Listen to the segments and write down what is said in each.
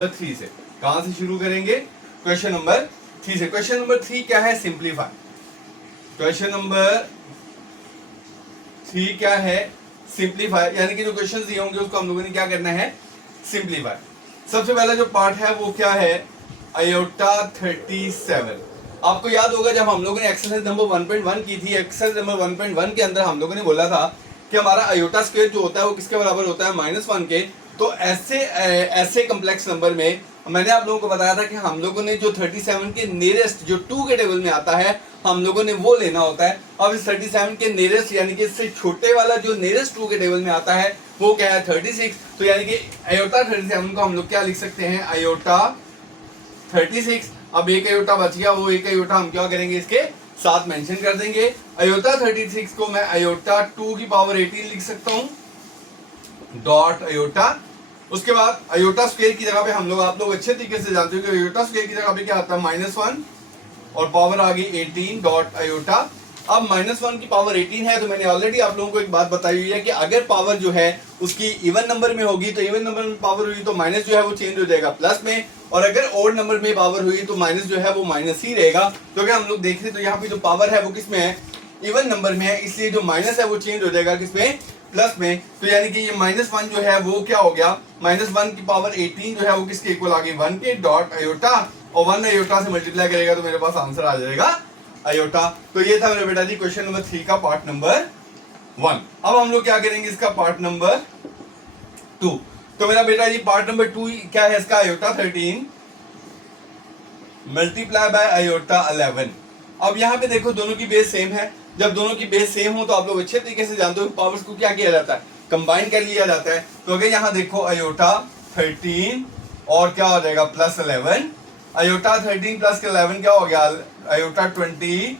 3 से। कहां से शुरू करेंगे? क्वेश्चन नंबर 3 से। क्वेश्चन नंबर 3 क्या है? सिंप्लीफाई। क्वेश्चन नंबर 3 क्या है? सिंप्लीफाई, यानी कि जो क्वेश्चन दिए होंगे उसको हम लोगों ने क्या करना है? सिंप्लीफाई। सबसे पहला जो पार्ट है वो क्या है? आयोटा 37। आपको याद होगा जब हम लोगों ने एक्सरसाइज नंबर 1.1 की थी, एक्सरसाइज नंबर 1.1 के अंदर हम लोगों ने बोला था कि हमारा आयोटा स्क्वायर जो होता है वो किसके बराबर होता है? -1 के। तो ऐसे कम्प्लेक्स नंबर में मैंने आप लोगों को बताया था कि हम लोगों ने जो 37 के नियरेस्ट जो 2 के टेबल में आता है हम लोगों ने वो लेना होता है। अब इस 37 के नियरेस्ट यानी कि इससे छोटे वाला जो नियरेस्ट 2 के टेबल में आता है वो क्या है? 36। तो यानी कि आयोटा 37 को हम लोग क्या लिख सकते हैं? आयोटा 36। अब एक आयोटा बच गया, वो एक आयोटा हम क्या करेंगे? इसके साथ मेंशन कर देंगे। आयोटा 36 को मैं आयोटा 2 की पावर 18 लिख सकता हूं, डॉट आयोटा। उसके बाद आयोटा स्क्वायर की जगह पे हम लोग, आप लोग अच्छे तरीके से जानते हो कि आयोटा स्क्वायर की जगह पे क्या आता है? -1 और पावर आ गई 18 डॉट आयोटा। अब -1 की पावर 18 है तो मैंने ऑलरेडी आप लोगों को एक बात बताई हुई है कि अगर पावर जो है उसकी इवन नंबर में होगी तो इवन नंबर में पावर हुई तो माइनस जो है वो चेंज हो जाएगा प्लस में, और अगर ओड नंबर में पावर हुई तो माइनस जो है वो माइनस ही रहेगा। तो अगर हम लोग देख रहे तो यहाँ पे जो पावर है वो किस में है? इवन नंबर में है, इसलिए जो माइनस है वो चेंज हो जाएगा किसमें? प्लस में। तो यानी कि ये -1 जो है वो क्या हो गया? -1 की पावर 18 जो है वो किसके इक्वल आ गई? 1 के डॉट आयोटा, और 1 आयोटा से मल्टीप्लाई करेगा तो मेरे पास आंसर आ जाएगा आयोटा। तो ये था मेरे बेटा जी क्वेश्चन नंबर 3 का पार्ट नंबर 1। अब हम लोग क्या करेंगे इसका पार्ट नंबर 2। तो मेरा बेटा जी पार्ट नंबर 2 क्या है इसका? Iota 13 multiply by iota 11। अब यहाँ पे देखो दोनों की बेस सेम है। जब दोनों की बेस सेम हो तो आप लोग अच्छे तरीके से जानते हो पावर्स को क्या किया जाता है? कंबाइन कर लिया जाता है। तो अगर यहाँ देखो आयोटा 13 और क्या हो जाएगा? +11। आयोटा 13 प्लस 11 क्या हो गया? आयोटा 24।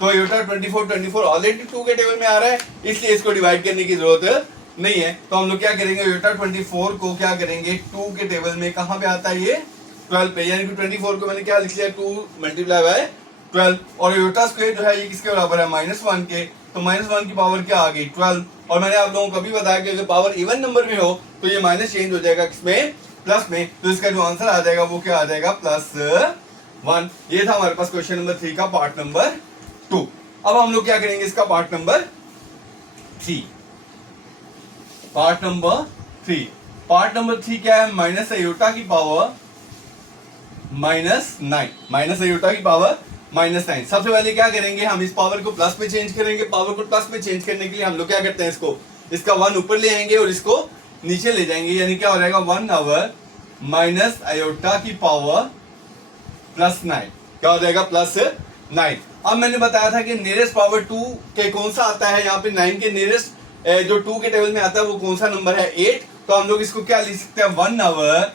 तो आयोटा 24 ऑलरेडी 2 के टेबल में आ रहा है, इसलिए इसको डिवाइड करने की जरूरत नहीं है। तो हम लोग क्या करेंगे? आयोटा 24 को क्या करेंगे? 2 के टेबल में कहां पे आता है? ये 12 पे। यानी कि 24 को मैंने क्या लिख लिया? 2 मल्टीप्लाई बाय 12। और आयोटा स्क्वायर जो है ये किसके बराबर है? -1 के। तो -1 की पावर क्या आ गई? 12। और मैंने आप लोगों को कभी बताया कि अगर पावर इवन नंबर में हो तो ये माइनस चेंज हो जाएगा किसमें? प्लस में। तो इसका जो आंसर आ जाएगा वो क्या आ जाएगा? +1। ये था हमारे पास क्वेश्चन नंबर 3 का पार्ट नंबर 2। अब हम लोग क्या करेंगे इसका part number 3। Part number 3। Part number 3 क्या है? माइनस आयोटा की पावर -9। माइनस आयोटा की पावर -9। सबसे पहले क्या करेंगे? हम इस पावर को प्लस में चेंज करेंगे। पावर को प्लस में चेंज करने के लिए हम लोग क्या करते हैं? इसका 1 ऊपर ले आएंगे और इसको नीचे ले जाएंगे। यानी क्या हो जाएगा? 1 आवर माइनस आयोटा की पावर +9। क्या हो जाएगा? +9। अब मैंने बताया था कि नियरेस्ट पावर 2 के कौन सा आता है? यहाँ पे 9 के नियरेस्ट जो 2 के टेबल में आता है वो कौन सा नंबर है? 8। तो हम लोग इसको क्या लिख सकते हैं? 1 आवर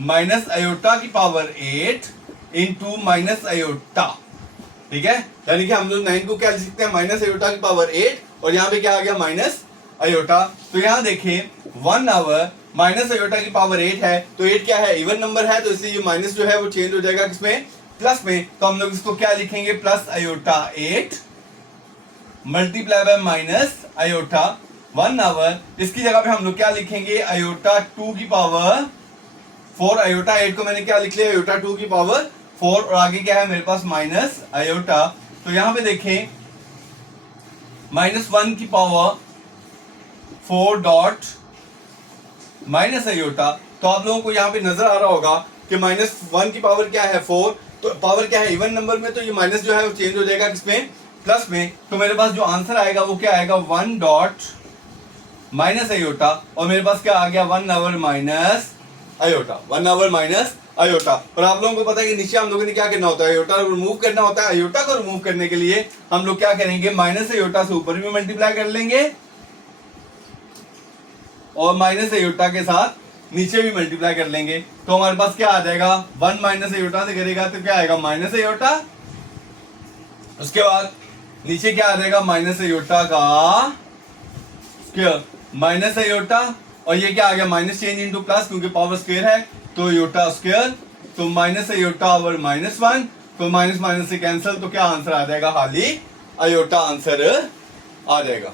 माइनस आयोटा की पावर 8 इंटू माइनस आयोटा। ठीक है, यानी कि हम लोग 9 को क्या लिख सकते हैं? माइनस आयोटा की पावर 8, और यहाँ पे क्या आ गया? Minus iota. तो यहाँ देखिए 1 आवर माइनस आयोटा की पावर 8 है, तो 8 क्या है? इवन नंबर है, तो इसलिए ये माइनस जो है वो चेंज हो जाएगा किसमें? प्लस में। तो हम लोग इसको क्या लिखेंगे? Plus iota 8 multiply by minus iota 1 over. इसकी जगह पे हम लोग क्या लिखेंगे? आयोटा 2 की पावर 4। आयोटा 8 को मैंने क्या लिख लिया? आयोटा 2 की पावर 4, और आगे क्या है मेरे पास? Minus iota. तो यहां पे देखें -1 की पावर 4 डॉट माइनस आयोटा। तो आप लोगों को यहां पे नजर आ रहा होगा कि -1 की पावर क्या है? 4। तो पावर क्या है? इवन नंबर में, तो ये माइनस जो है वो चेंज हो जाएगा किसमें? प्लस में। तो मेरे पास जो आंसर आएगा वो क्या आएगा? 1 डॉट माइनस आयोटा, और मेरे पास क्या आ गया? 1 our minus iota. 1 our minus iota. और आप लोगों को पता है कि नीचे हम लोगों ने क्या करना होता है? आयोटा रिमूव करना होता है। आयोटा को रिमूव करने के लिए हम लोग क्या करेंगे? माइनस आयोटा से ऊपर भी मल्टीप्लाई कर लेंगे और माइनस आयोटा के साथ नीचे भी मल्टीप्लाई कर लेंगे। तो हमारे पास क्या आ जाएगा? 1 माइनस आयोटा से करेगा तो क्या आएगा? Minus iota. उसके बाद नीचे क्या आ जाएगा? माइनस आयोटा का स्क्वायर, माइनस आयोटा, और ये क्या आ गया? माइनस चेंज इनटू प्लस, क्योंकि पावर स्क्वायर है तो आयोटा स्क्वायर। तो माइनस आयोटा ओवर -1, तो माइनस माइनस से कैंसिल, तो क्या आंसर आ जाएगा? खाली आयोटा आंसर आ जाएगा।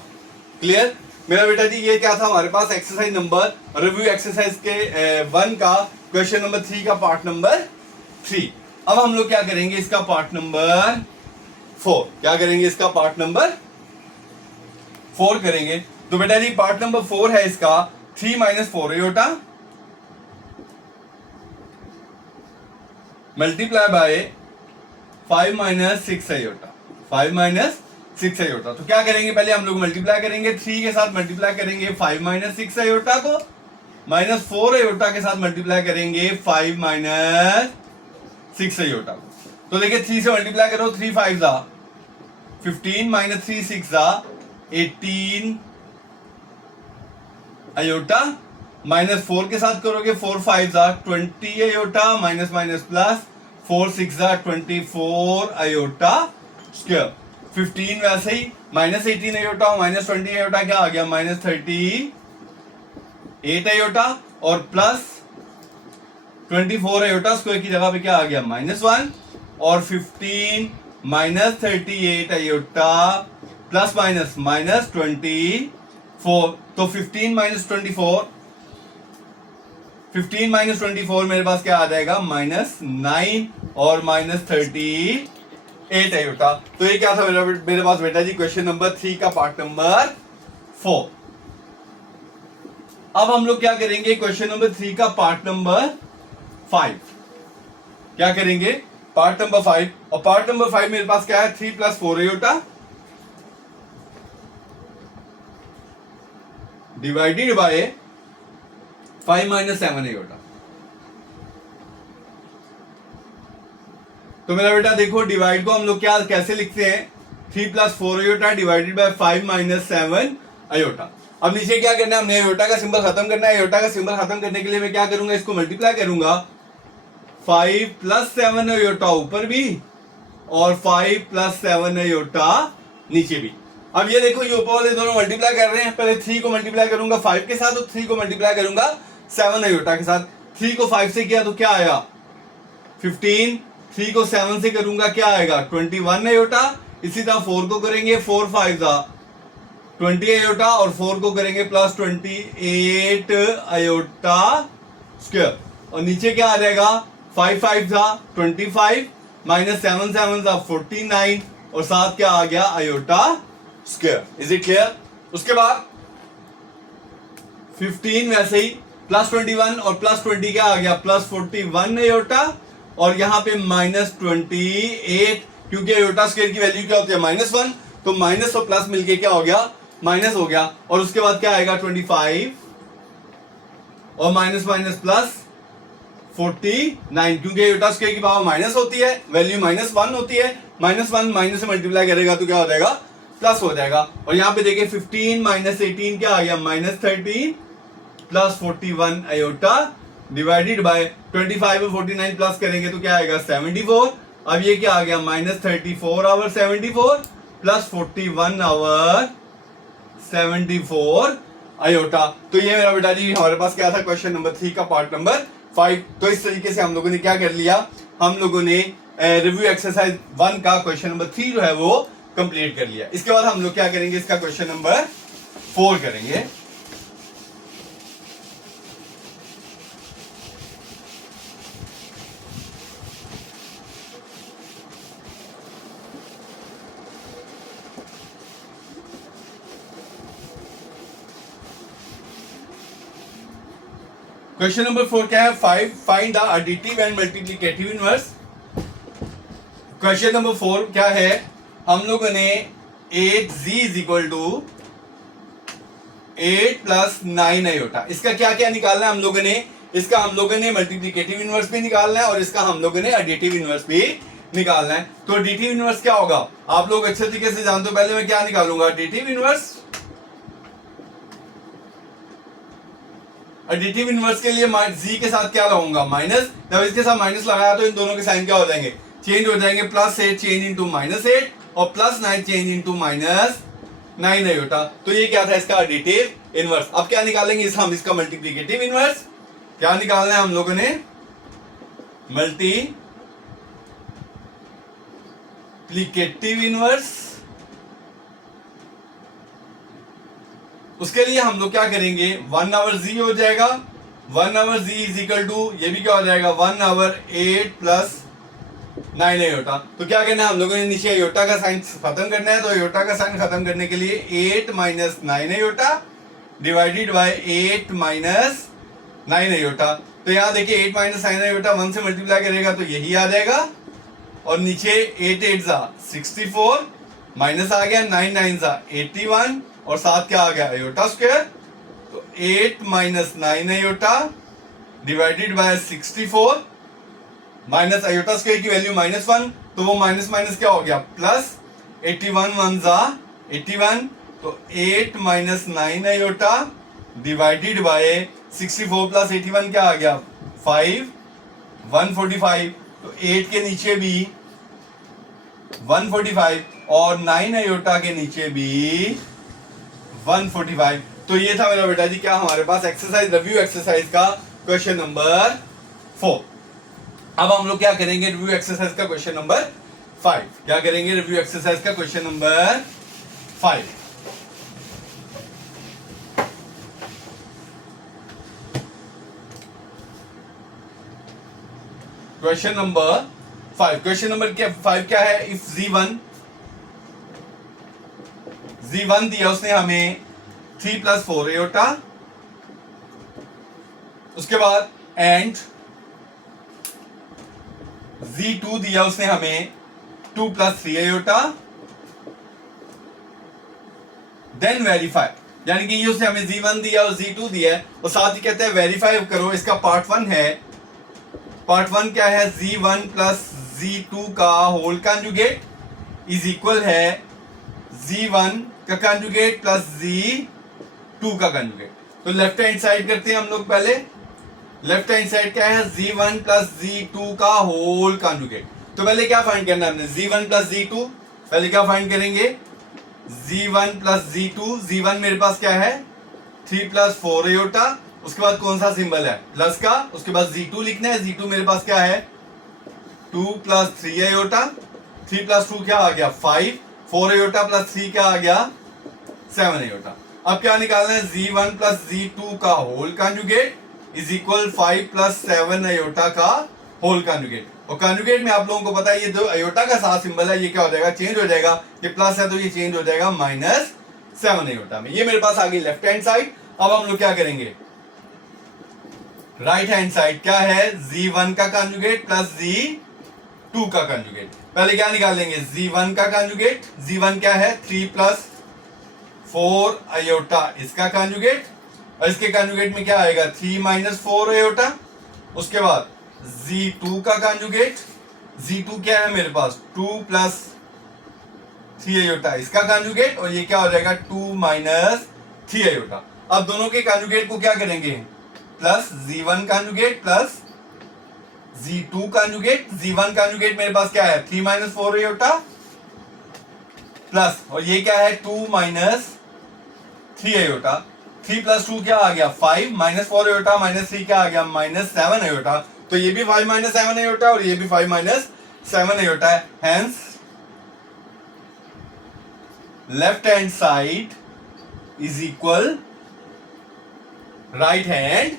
क्लियर? मेरा बेटा जी ये क्या था हमारे पास एक्सरसाइज नंबर, रिव्यू एक्सरसाइज के 1 का क्वेश्चन नंबर 3 का पार्ट नंबर 3। अब हम लोग क्या करेंगे इसका पार्ट नंबर 4, क्या करेंगे इसका पार्ट नंबर 4 करेंगे। तो बेटा जी पार्ट नंबर 4 है इसका 3 - 4 iota multiply by 5 - 6 iota, 5 - 6 iota. तो क्या करेंगे, पहले हम लोग मल्टीप्लाई करेंगे, 3 के साथ मल्टीप्लाई करेंगे 5 - 6 आयोटा को, -4 आयोटा के साथ मल्टीप्लाई करेंगे 5 - 6 आयोटा को। तो देखिए 3 से मल्टीप्लाई करो, 3 5 जा 15 - 3 6 जा 18 आयोटा, -4 के साथ करोगे 4 5 जा 20 आयोटा, माइनस माइनस प्लस 4 6 जा 24 आयोटा स्क्वायर। 15 वैसे ही -18 आयोटा -20 आयोटा क्या आ गया, -38 आयोटा, और प्लस 24 आयोटा स्क्वायर की जगह पे क्या आ गया, -1, और 15 - 38 आयोटा प्लस माइनस -24। तो 15 - 24 मेरे पास क्या आ जाएगा, -9 और -38 आयोटा। तो ये क्या था मेरे पास बेटा जी क्वेश्चन नंबर 3 का पार्ट नंबर 4। अब हम लोग क्या करेंगे क्वेश्चन नंबर 3 का पार्ट नंबर 5। क्या करेंगे, पार्ट नंबर 5, और पार्ट नंबर 5 मेरे पास क्या है, 3 + 4 आयोटा डिवाइडेड बाय 5 - 7 आयोटा। तो मेरा बेटा देखो डिवाइड को हम लोग क्या कैसे लिखते हैं, 3 + 4 आयोटा डिवाइडेड बाय 5 - 7 आयोटा। अब नीचे क्या करना है, हमने आयोटा का सिंबल खत्म करना है। आयोटा का सिंबल खत्म करने के लिए मैं क्या करूंगा, इसको मल्टीप्लाई करूंगा, 5 + 7 आयोटा ऊपर भी और 5 + 7 आयोटा नीचे भी। अब ये देखो ये ऊपर वाले दोनों मल्टीप्लाई कर रहे हैं, पहले 3 को मल्टीप्लाई करूंगा 5 के साथ और 3 को मल्टीप्लाई करूंगा 7 आयोटा के साथ। 3 को 5 से किया तो क्या आया 15, 3 को 7 से करूंगा क्या आएगा 21 आयोटा। इसी तरह 4 को करेंगे 4 5 जा 20 आयोटा, और 4 को करेंगे प्लस 28 आयोटा स्क्वायर, और नीचे क्या आ जाएगा 5 5 जा 25 -7 7 जा 49, और साथ क्या आ गया iota square. Is it clear. उसके बाद 15 वैसे ही +21 और +20 क्या आ गया +41 आयोटा, और यहां पे -28, क्योंकि आयोटा स्क्वायर की वैल्यू क्या होती है -1, तो माइनस और प्लस मिलके क्या हो गया माइनस हो गया। और उसके बाद क्या आएगा 25 और माइनस माइनस प्लस 49, क्योंकि आयोटा स्क्वायर की पावर माइनस होती है, वैल्यू -1 होती है, -1 माइनस से मल्टीप्लाई करेगा तो क्या हो जाएगा प्लस हो जाएगा। और यहाँ पे देखिए 15 - 18 क्या आ गया -13 प्लस 41 आयोटा डिवाइडेड बाय 25 और 49 प्लस करेंगे तो क्या आएगा 74। अब ये क्या आ गया -34 आवर 74 प्लस 41 आवर 74 आयोटा। तो ये मेरा बेटा जी हमारे पास क्या था क्वेश्चन नंबर 3 का पार्ट नंबर 5। तो इस तरीके से हम लोगों ने क्या कर लिया, हम लोगों ने रिव्यू एक्सरसाइज 1 का क्वेश्चन नंबर 3 जो है वो कंप्लीट कर लिया। इसके बाद हम लोग क्या करेंगे, इसका क्वेश्चन नंबर 4 करेंगे। क्वेश्चन नंबर 4 क्या है, 5 find the additive and multiplicative inverse. Question number 4 क्या है, हम लोगों ने 8z is equal to 8 + 9 iota, इसका क्या क्या निकालना है हम लोगों ने, इसका हम लोगों ने मल्टीप्लिकेटिव इनवर्स भी निकालना है और इसका हम लोगों ने एडिटिव इनवर्स भी निकालना है। तो एडिटिव इनवर्स क्या होगा आप लोग अच्छे तरीके से जानते हो। पहले मैं क्या निकालूंगा एडिटिव इनवर्स। एडिटिव इनवर्स के लिए z के साथ क्या लगाऊंगा माइनस, जब इसके साथ माइनस लगाया तो इन दोनों के साइन क्या हो जाएंगे चेंज हो जाएंगे, +8 चेंज इनटू -8 और +9 चेंज इनटू -9 आयोटा। तो ये क्या था इसका एडिटिव इनवर्स। अब क्या निकालेंगे हम इसका मल्टीप्लिकेटिव इनवर्स। क्या निकालना है हम लोगों ने मल्टीप्लिकेटिव इनवर्स। उसके लिए हम लोग क्या करेंगे, 1/z हो जाएगा, 1/z इज इक्वल टू, ये भी क्या हो जाएगा 1/8 प्लस 9 अयोटा। तो क्या करना है हम लोगों ने, नीचे अयोटा का साइन खत्म करना है, तो अयोटा का साइन खत्म करने के लिए 8 minus 9 iota divided by 8 minus 9 iota. तो यहाँ देखिए 8 माइनस 9 अयोटा 1 से मल्टीप्लाई करेगा तो यही आ जाएगा, और नीचे 8 8 जा 64 माइनस आ गया 9 9 जा 81 और साथ क्या आ गया अयोटा स्क्वायर। तो 8 minus 9 iota divided by 64 minus iota square की वैल्यू -1, तो वो माइनस माइनस क्या हो गया प्लस, 81 1 जा 81, तो 8 minus 9 iota divided by 64 plus 81 क्या आ गया 5 145। तो 8 के नीचे भी 145 और 9 अयोटा के नीचे भी 145। तो ये था मेरा बेटा जी क्या हमारे पास एक्सरसाइज, रिव्यू एक्सरसाइज का क्वेश्चन नंबर 4। अब हम लोग क्या करेंगे रिव्यू एक्सरसाइज का क्वेश्चन नंबर 5। क्या करेंगे रिव्यू एक्सरसाइज का question number 5। Question number 5, question number 5 क्या है, इफ z1 दिया उसने हमें 3 प्लस 4 अयोटा, उसके बाद एंड z2 दिया उसने हमें 2 प्लस 3 अयोटा, देन वेरीफाई, यानी कि ये उसने हमें z1 दिया और z2 दिया है, और साथ ही कहते हैं वेरीफाई करो, इसका पार्ट 1 है, पार्ट 1 क्या है, z1 प्लस z2 का होल कंजुगेट इज इक्वल है z1 का कंजुगेट प्लस z2 का कंजुगेट। तो लेफ्ट हैंड साइड करते हैं हम लोग पहले, लेफ्ट हैंड साइड क्या है z1 प्लस z2 का होल कंजुगेट। तो पहले क्या फाइंड करना है हमने, z1 प्लस z2, पहले क्या फाइंड करेंगे z1 प्लस z2, z1 मेरे पास क्या है 3 प्लस 4 अयोटा, उसके बाद कौन सा सिंबल है प्लस का, उसके बाद z2 लिखना है, z2 मेरे पास क्या है 2 प्लस 3 अयोटा, 3 प्लस 2 क्या आ गया 5, 4 अयोटा प्लस 3 क्या आ गया 7 अयोटा। अब क्या निकालना है, z1 प्लस z2 का whole conjugate is equal 5 plus 7 iota का होल कंजुगेट। और कंजुगेट में आप लोगों को पता है ये जो अयोटा का साथ सिंबल है ये क्या हो जाएगा, चेंज हो जाएगा, ये प्लस है तो ये चेंज हो जाएगा -7 अयोटा में। ये मेरे पास आ गई लेफ्ट हैंड साइड। अब हम लोग क्या करेंगे, राइट हैंड साइड क्या है, z1 का कंजुगेट प्लस z2 का कंजुगेट। पहले क्या निकाल लेंगे, z1 का कंजुगेट, z1 क्या है 3 प्लस 4 अयोटा इसका कंजुगेट, और इसके कंजुगेट में क्या आएगा 3 माइनस 4 अयोटा, उसके बाद z2 का कंजुगेट, z2 क्या है मेरे पास 2 प्लस 3 अयोटा इसका कंजुगेट, और ये क्या हो जाएगा 2 माइनस 3 अयोटा। अब दोनों के कंजुगेट को क्या करेंगे, plus z1 conjugate plus z2 conjugate, z1 conjugate मेरे पास क्या है 3 माइनस 4 अयोटा प्लस, और ये क्या है 2 माइनस 3 अयोटा, 3 प्लस 2 क्या आ गया 5, माइनस 4 अयोटा माइनस 3 क्या आ गया -7 अयोटा। तो ये भी 5 माइनस 7 अयोटा और ये भी 5 माइनस 7 अयोटा है, hence left hand side is equal right hand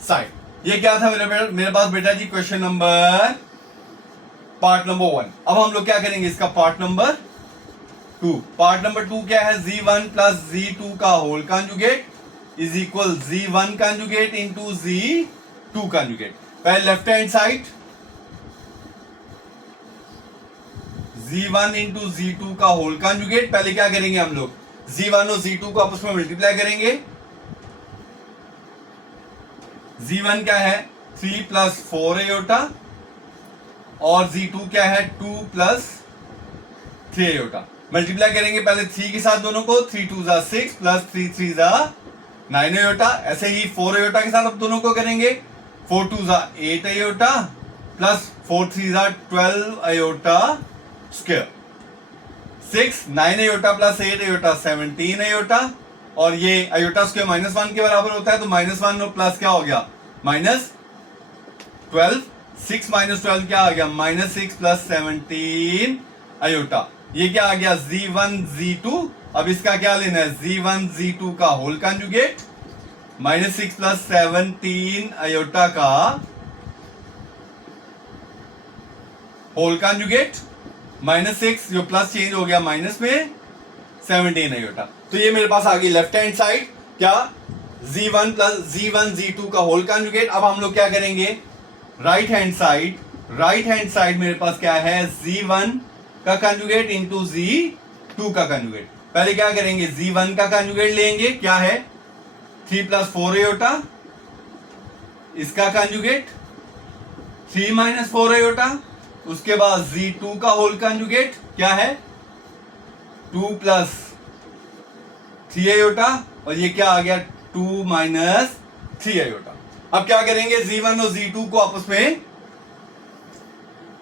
side. ये क्या था मेरे पास बेटा जी क्वेश्चन नंबर पार्ट नंबर 1। अब हम लोग क्या करेंगे इसका पार्ट नंबर 2। पार्ट नंबर 2 क्या है, z1 प्लस z2 का whole conjugate is equal z1 conjugate into z2 conjugate. पहले left hand side z1 into z2 का होल कंजुगेट, पहले क्या करेंगे हम लोग z1 और z2 को आपस में मल्टीप्लाई करेंगे। z1 क्या है 3 प्लस 4 अयोटा और z2 क्या है 2 प्लस 3 अयोटा। मल्टीप्लाई करेंगे पहले 3 के साथ दोनों को, 3 2 जा 6 प्लस 3 3 जा 9 अयोटा। ऐसे ही 4 अयोटा के साथ अब दोनों को करेंगे, 4 2 जा 8 अयोटा प्लस 4 3 जा 12 iota square, 6 9 iota plus 8 iota 17 iota, और ये अयोटा स्क्वायर -1 के बराबर होता है, तो -1 और प्लस क्या हो गया -12, 6 - 12 क्या आ गया -6 प्लस 17 अयोटा। ये क्या आ गया z1 z2। अब इसका क्या लेना है z1 z2 का होल कंजुगेट -6 + 17 अयोटा का होल कंजुगेट -6 जो प्लस चेंज हो गया माइनस में 17 अयोटा। तो ये मेरे पास आ गई लेफ्ट हैंड साइड क्या z1 + z2 का होल कंजुगेट। अब हम लोग क्या करेंगे राइट हैंड साइड मेरे पास क्या है z1 का कंजुगेट इंटू z2 का कंजुगेट। पहले क्या करेंगे z1 का कंजुगेट लेंगे क्या है 3 + 4 अयोटा, इसका कंजुगेट 3 - 4 अयोटा। उसके बाद z2 का होल कंजुगेट क्या है 2 + 3 अयोटा, और ये क्या आ गया 2 - 3 अयोटा। अब क्या करेंगे z1 और z2 को आपस में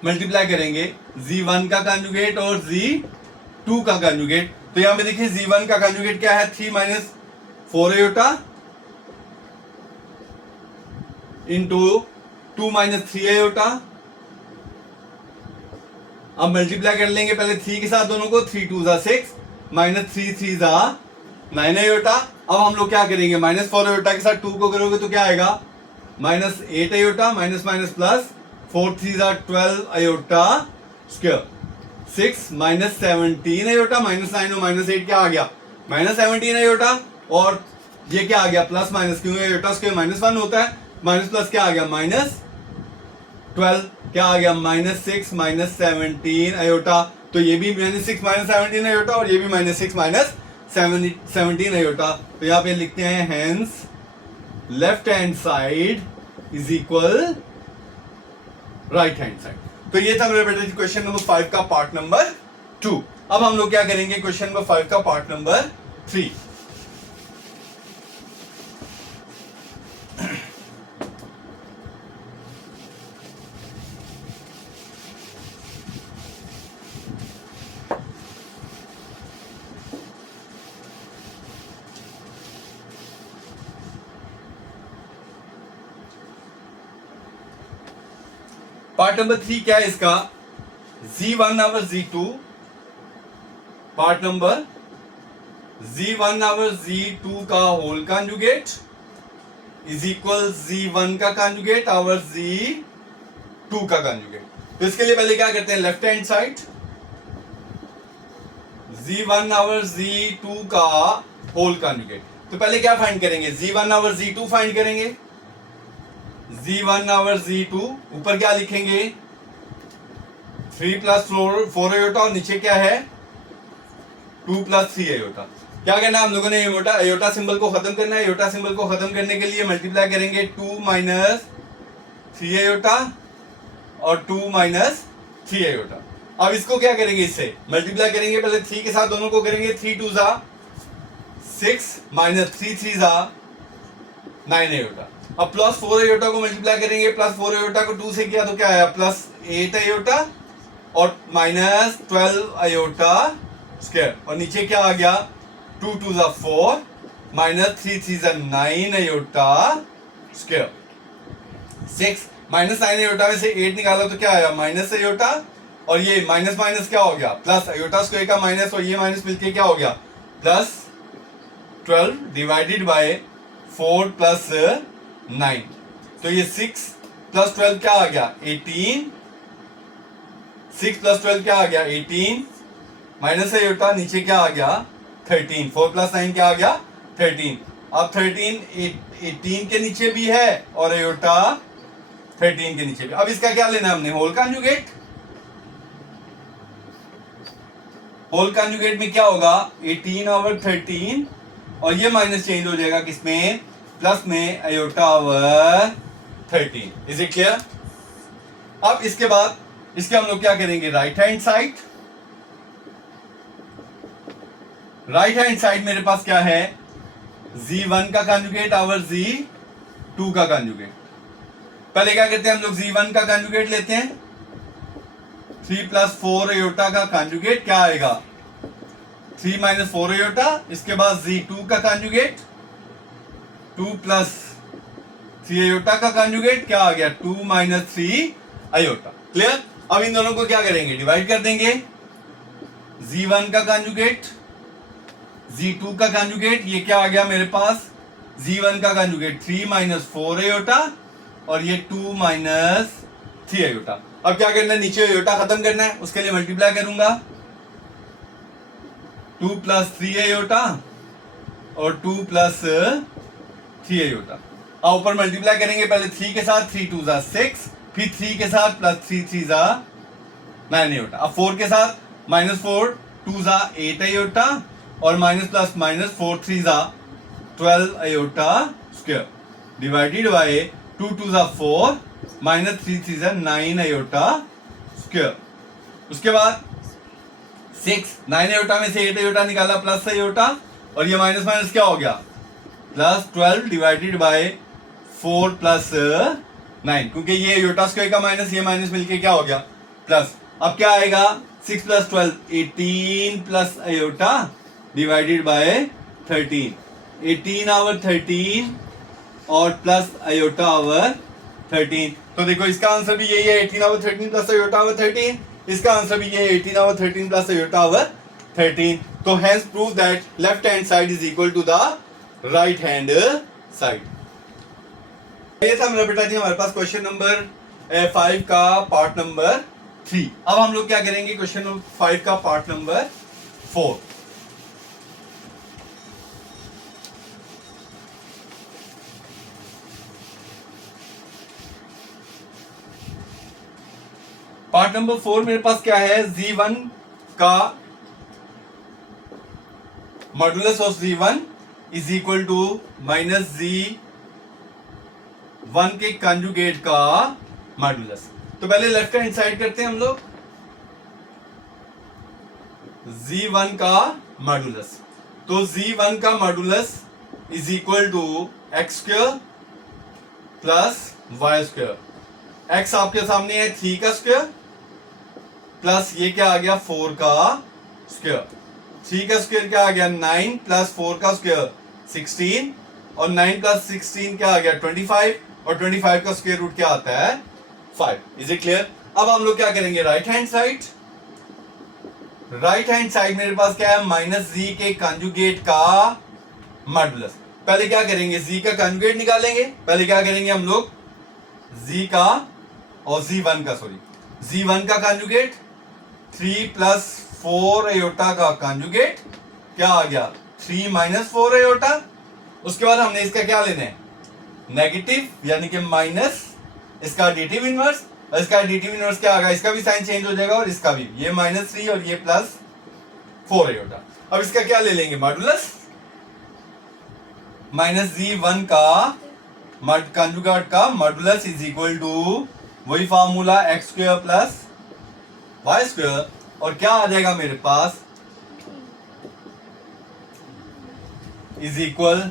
मल्टीप्लाई करेंगे, z1 का कंजुगेट और z2 का कंजुगेट। तो यहां पे देखिए z1 का कंजुगेट क्या है 3 - 4 अयोटा इंटू 2 - 3 अयोटा। अब मल्टीप्लाई कर लेंगे पहले 3 के साथ दोनों को, 3 × 2 = 6 -3 × 3 = 9 अयोटा। अब हम लोग क्या करेंगे -4 अयोटा के साथ 2 को करोगे तो क्या आएगा -8 iota, minus minus plus 4 × 3 = 12 iota square. 6 - 17 iota -9 और -8 क्या आ गया -17 अयोटा। और ये क्या आ गया प्लस माइनस, क्योंकि अयोटा स्क्वायर -1 होता है, माइनस प्लस क्या आ गया -12 क्या आ गया -6 - 17 अयोटा। तो ये भी -6 - 17 अयोटा और ये भी -6 - 17 अयोटा। तो यहाँ पे लिखते हैं hence left hand side is equal right hand side. तो ये था मेरे बेटे क्वेश्चन नंबर 5 का पार्ट नंबर 2। अब हम लोग क्या करेंगे क्वेश्चन नंबर 5 का पार्ट नंबर 3। पार्ट नंबर 3 क्या है इसका z1 over z2, part number z1 over z2 का whole conjugate is equal z1 का कंजुगेट over z2 का कंजुगेट। तो इसके लिए पहले क्या करते हैं left hand side z1 over z2 का होल कंजुगेट। तो पहले क्या फाइंड करेंगे z1 over z2 फाइंड करेंगे, z1 over z2 ऊपर क्या लिखेंगे 3 + 4 अयोटा और नीचे क्या है 2 + 3 अयोटा। क्या करना है हम लोगों ने अयोटा सिंबल को खत्म करना है। अयोटा सिंबल को खत्म करने के लिए मल्टीप्लाई करेंगे 2 - 3 अयोटा और 2 - 3 अयोटा। अब इसको क्या करेंगे इससे मल्टीप्लाई करेंगे, पहले 3 के साथ दोनों को करेंगे 3 × 2 = 6 -3 × 3 = 9 अयोटा। अब +4 अयोटा को मल्टीप्लाई करेंगे, +4 अयोटा को 2 से किया तो क्या आया +8 अयोटा और -12 अयोटा स्क्वायर। और नीचे क्या आ गया 2 × 2 = 4 -3 × 3 = 9 अयोटा स्क्वायर। 6 -9 अयोटा में से 8 निकाला तो क्या आया माइनस अयोटा, और ये माइनस माइनस क्या हो गया प्लस, अयोटा स्क्वायर का माइनस और ये माइनस मिलके क्या हो गया +12 डिवाइडेड बाय 4 + 9। तो ये 6 + 12 क्या आ गया 18, 6 + 12 क्या आ गया 18 माइनस अयोटा नीचे क्या आ गया 13, 4 + 9 क्या आ गया 13। अब 13 18 के नीचे भी है और अयोटा 13 के नीचे भी। अब इसका क्या लेना है हमने होल कंजुगेट। होल कंजुगेट में क्या होगा 18 over 13 और ये माइनस चेंज हो जाएगा किसमें प्लस में iota over 13। Is it clear. अब इसके बाद इसके हम लोग क्या करेंगे right hand side. Right hand side मेरे पास क्या है z1 का कंजुगेट over z2 का कंजुगेट। पहले क्या करते हैं हम लोग z1 का कंजुगेट लेते हैं 3 + 4 अयोटा का कंजुगेट क्या आएगा 3 - 4 अयोटा। इसके बाद z2 का कंजुगेट 2 + 3 अयोटा का कंजुगेट क्या आ गया 2 - 3 अयोटा। क्लियर। अब इन दोनों को क्या करेंगे डिवाइड कर देंगे Z1 का कंजुगेट, Z2 का कंजुगेट, ये क्या आ गया मेरे पास, Z1 का कंजुगेट 3 माइनस 4 आयोटा और ये 2 माइनस 3 आयोटा। अब क्या करना है, नीचे आयोटा खत्म करना है, उसके लिए मल्टीप्लाई करूंगा 2 प्लस 3 आयोटा और 2 प्लस 3 आयोटा। अब ऊपर मल्टीप्लाई करेंगे पहले 3 के साथ, 3 2 6, फिर 3 के साथ प्लस 3 3 9 आयोटा। अब 4 के साथ माइनस 4 2 8 आयोटा और minus plus minus 4 3 12 iota square divided by 2 2 4 minus 3 3 9 iota square. उसके बाद 6 9 आयोटा में से 8 आयोटा निकाला प्लस आयोटा और ये माइनस माइनस क्या हो गया प्लस 12 डिवाइडेड बाय 4 प्लस 9, क्योंकि ये आयोटा स्क्वायर का माइनस ये माइनस मिलके क्या हो गया प्लस। अब क्या आएगा 6 plus 12 18 plus iota divided by 13, 18 over 13 और प्लस आयोटा आवर 13। तो देखो इसका आंसर भी यही है 18 आवर 13 प्लस आयोटा आवर 13, इसका आंसर भी ये 18 आवर 13 प्लस आयोटा आवर 13। तो hence prove that left hand side is equal to the right hand side। ये था मेरा बेटा जी हमारे पास क्वेश्चन नंबर 5 का पार्ट नंबर 3। अब हम लोग क्या करेंगे क्वेश्चन नंबर 5 का पार्ट नंबर 4। पार्ट नंबर 4 मेरे पास क्या है, Z1 का modulus of Z1 is equal to minus Z1 के कंजुगेट का मॉडुलस। तो पहले लेफ्ट हैंड साइड करते हैं हम लोग Z1 का मॉडुलस। तो Z1 का modulus is equal to x square plus y square. X आपके सामने है 3 का स्क्वायर प्लस ये क्या आ गया 4 का स्क्वायर। 3 का स्क्वायर क्या आ गया 9 प्लस 4 का स्क्वायर 16 और 9 प्लस 16 क्या आ गया 25 और 25 का स्क्वायर रूट क्या आता है 5। Is it clear. अब हम लोग क्या करेंगे right hand side. Right hand side मेरे पास क्या है माइनस जी के कंजुगेट का मॉडुलस। पहले क्या करेंगे जी का कंजुगेट निकालेंगे। पहले क्या करेंगे हम लोग जी का और Z1 का Z1 का कंजुगेट 3 प्लस 4 आयोटा का कंजुगेट क्या आ गया 3 माइनस 4 आयोटा। उसके बाद हमने इसका क्या लेना है नेगेटिव यानी कि माइनस इसका एडिटिव इनवर्स और इसका एडिटिव इनवर्स क्या आ गया, इसका भी साइन चेंज हो जाएगा और इसका भी, ये माइनस 3 और ये प्लस 4 आयोटा। अब इसका क्या ले लेंगे मॉडुलस माइनस Z1 का कंजुगेट का मॉडुलस इज इक्वल टू वही formula x square plus y square और क्या आ जाएगा मेरे पास इज इक्वल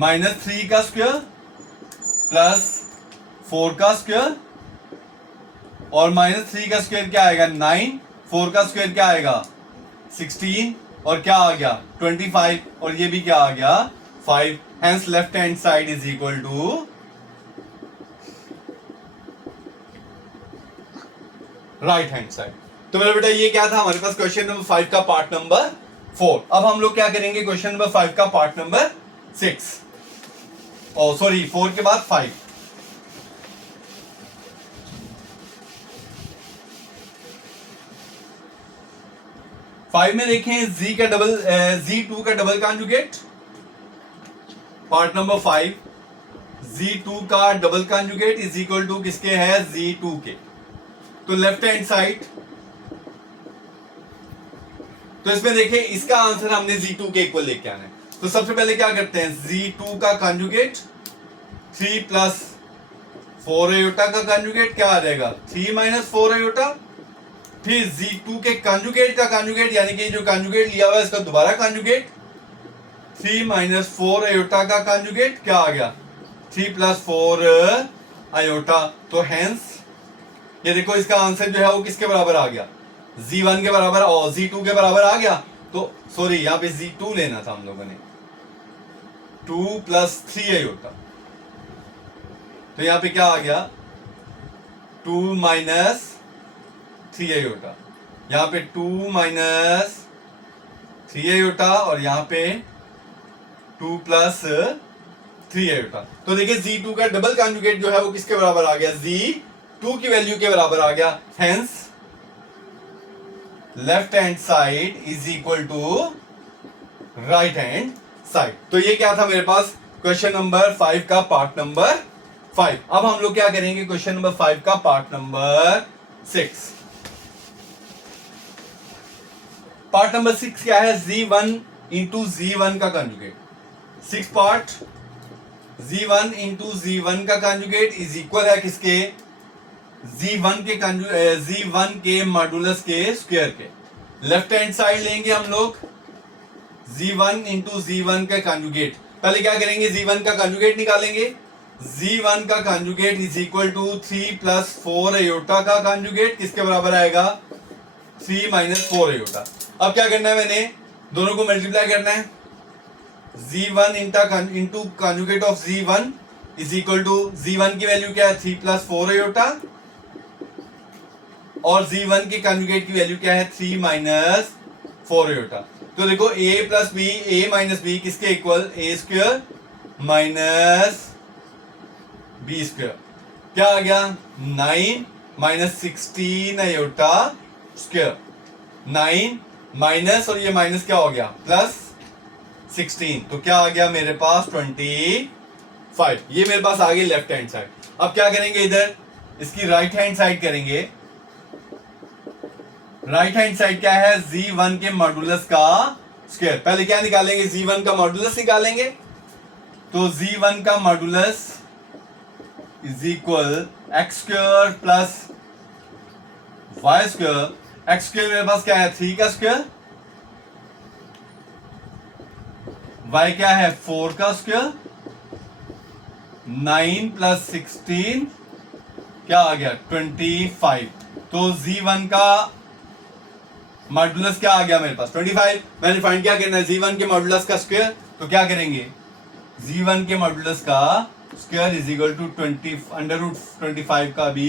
माइनस 3 का स्क्वायर प्लस 4 का स्क्वायर और माइनस 3 का स्क्वायर क्या आएगा 9, 4 का स्क्वायर क्या आएगा 16 और क्या आ गया 25 और ये भी क्या आ गया 5। Hence left hand side is equal to right hand side. तो मेरा बेटा ये क्या था हमारे पास क्वेश्चन नंबर 5 का पार्ट नंबर 4। अब हम लोग क्या करेंगे क्वेश्चन नंबर 5 का पार्ट नंबर 6 ओ सॉरी 4 के बाद 5। फाइव में देखें Z2 का double conjugate. Part number 5 Z2 का double conjugate is equal to किसके है Z2 के। तो लेफ्ट हैंड साइड तो इसमें देखें इसका आंसर हमने Z2 के इक्वल लेके आना है। तो सबसे पहले क्या करते हैं Z2 का कॉन्जुगेट 3 प्लस 4 आयोटा का कॉन्जुगेट क्या आ जाएगा 3 माइनस 4 आयोटा। फिर Z2 के कॉन्जुगेट का कॉन्जुगेट यानी कि जो कॉन्जुगेट लिया हुआ है इसका दोबारा कॉन्जुगेट 3 माइनस 4 आयोटा का कॉन्जुगेट क्या आ गया 3 प्लस 4 आयोटा। तो हेंस ये देखो इसका आंसर जो है वो किसके बराबर आ गया Z1 के बराबर और Z2 के बराबर आ गया। तो सॉरी यहाँ पे Z2 लेना था हम लोगों ने 2 प्लस 3 आयोटा। तो यहाँ पे क्या आ गया 2 माइनस 3 आयोटा। यहाँ पे 2 माइनस 3 आयोटा और यहाँ पे 2 प्लस 3 आयोटा। तो देखिए Z2 का डबल कॉन्जुगेट जो है वो किसके बराबर आ गया, Z2 की वैल्यू के बराबर आ गया। Hence left hand side is equal to right hand side. तो ये क्या था मेरे पास क्वेश्चन नंबर 5 का पार्ट नंबर 5। अब हम लोग क्या करेंगे क्वेश्चन नंबर 5 का पार्ट नंबर 6। पार्ट नंबर 6 क्या है, Z1 इंटू Z1 का conjugate. 6 part Z1 into Z1 का कॉन्जुगेट इज इक्वल है किसके, Z1 के मॉडुलस के स्क्वायर के। लेफ्ट हैंड साइड लेंगे हम लोग Z1 इंटू Z1 का कॉन्जुगेट। पहले क्या करेंगे, Z1 का कॉन्जुगेट निकालेंगे। Z1 का conjugate is equal to 3 plus 4 iota का कॉन्जुगेट किसके बराबर आएगा, 3 माइनस 4 आयोटा। अब क्या करना है, मैंने दोनों को मल्टीप्लाई करना है। Z1 into conjugate of Z1 is equal to Z1 की वैल्यू क्या है 3 प्लस 4 आयोटा और Z1 के कॉन्जुगेट की वैल्यू क्या है 3 माइनस 4 आयोटा। तो देखो a plus B, a minus B किसके equal, a square minus B square. क्या आ गया 9 माइनस 16 आयोटा स्क्वायर। 9 माइनस और ये माइनस क्या हो गया प्लस 16, तो क्या आ गया मेरे पास 25। ये मेरे पास आ गई लेफ्ट हैंड साइड। अब क्या करेंगे, इधर इसकी राइट हैंड साइड करेंगे। राइट हैंड साइड क्या है, Z1 के मॉडुलस का स्क्वायर। पहले क्या निकालेंगे, Z1 का मॉडुलस निकालेंगे। तो Z1 का modulus is equal x square plus y square. X square मेरे पास क्या है 3 का स्क्वायर, y क्या है 4 का स्क्वायर, 9 प्लस 16 क्या आ गया 25। तो Z1 का मॉडुलस क्या आ गया मेरे पास 25। मैंने फाइंड क्या करना है, Z1 के मॉडुलस का स्क्वायर। तो क्या करेंगे, Z1 के मॉडुलस का square is equal to 20 under root 25 का भी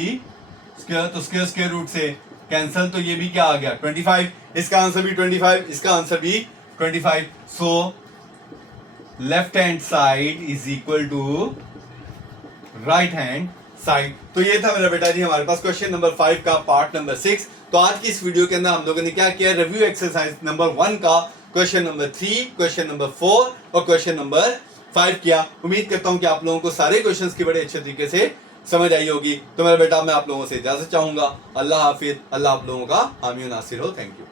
स्क्वायर। तो स्क्वायर रूट से कैंसल, तो ये भी क्या आ गया 25। इसका आंसर भी 25, इसका आंसर भी 25। So left hand side is equal to right hand side. तो ये था मेरा बेटा जी हमारे पास क्वेश्चन नंबर 5 का पार्ट नंबर 6। तो आज की इस वीडियो के अंदर हम लोगों ने क्या किया, रिव्यू एक्सरसाइज नंबर 1 का क्वेश्चन नंबर 3, क्वेश्चन नंबर 4 और क्वेश्चन नंबर 5 किया। उम्मीद करता हूं कि आप लोगों को सारे क्वेश्चंस की बड़े अच्छे तरीके से समझ आई होगी। तो मेरा बेटा मैं आप लोगों से इजाजत चाहूंगा। अल्लाह हाफिज। अल्लाह आप लोगों का हामी नासिर हो। Thank you.